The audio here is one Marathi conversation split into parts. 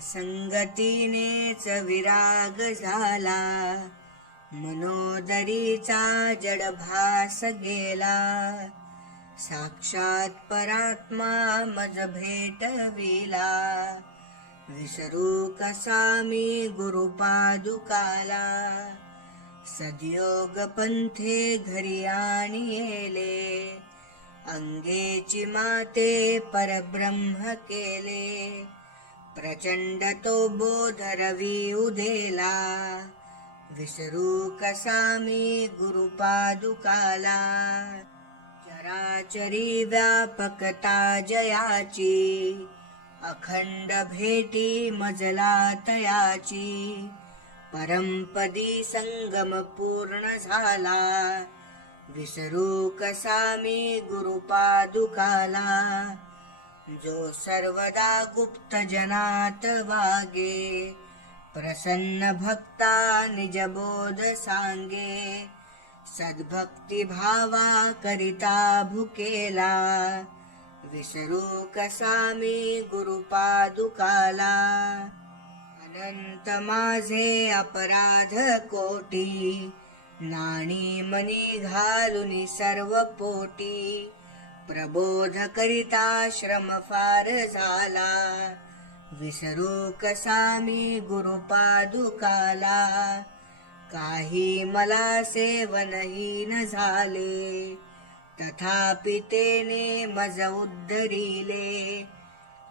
संगतीनेच विराग झाला. मनोदरीचा जडभास गेला. साक्षात परात्मा मज भेटविला. विसरू कसा मी गुरुपादुकाला? सदयोग पंथे घरी आणि येले. अंगेची माते परब्रह्म केले. प्रचंड तो बोध रवी उदेला विसरू कसा मी गुरुपादुकाला? चराचरी व्यापकता जयाची. अखंड भेटी मजला तयाची परमपदी संगम पूर्ण झाला. विसरू कसा मी गुरुपादुकाला? जो सर्वदा गुप्त जनात वागे प्रसन्न भक्ता निजबोध सांगे सद्भक्ती भावा करिता भुकेला विसरू कसा मी गुरुपादुकाला। अनंत माझे अपराध कोटी नाणी मनी घालून सर्व पोटी प्रबोध करिता श्रम फार झाला. विसरू कसा मी गुरुपादुकाला. काही मला सेवनही न झाले. तथापि तेने मज उद्धरिले.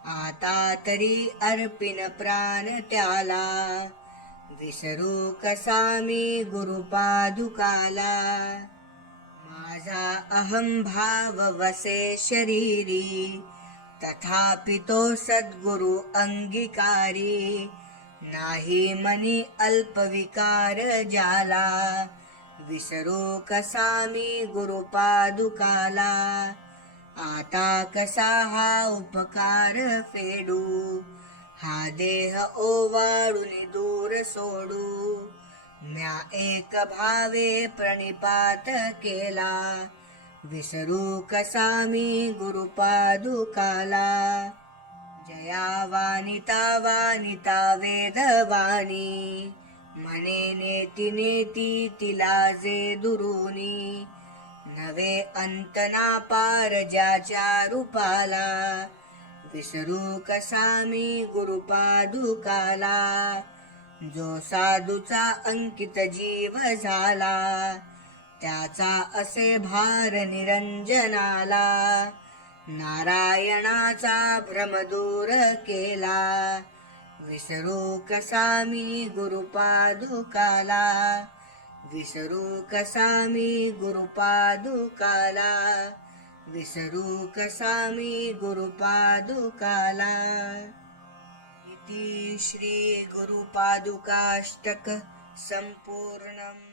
आता तरी अर्पिन प्राण त्याला. विसरू कसा मी गुरुपादुकाला. माझा अहंभाव वसे शरीरी तथापि तो सद्गुरु अंगीकारी नाही मनी अल्पविकार जाला विसरू कसा मी गुरुपादुकाला आता कसा हा उपकार फेडू हा देह ओवाळून दूर सोडू म्या एक भावे प्रणिपात केला. विसरू कसा मी गुरुपादुकाला. जया वानिता वानिता वेदवाणी म्हणे नेती नेती तिला जे दुरुनी. नवे अंतना पार ज्याच्या रूपाला. विसरू कसा मी गुरुपादुकाला. जो साधूचा अंकित जीव झाला त्याचा असे भार निरंजनाला. नारायणाचा भ्रम दूर केला विसरू कसा मी गुरुपादुकाला? विसरू कसा मी गुरुपादुकाला? विसरू कसा मी गुरुपादुकाला? इति श्री गुरुपादुकाष्टक संपूर्णम्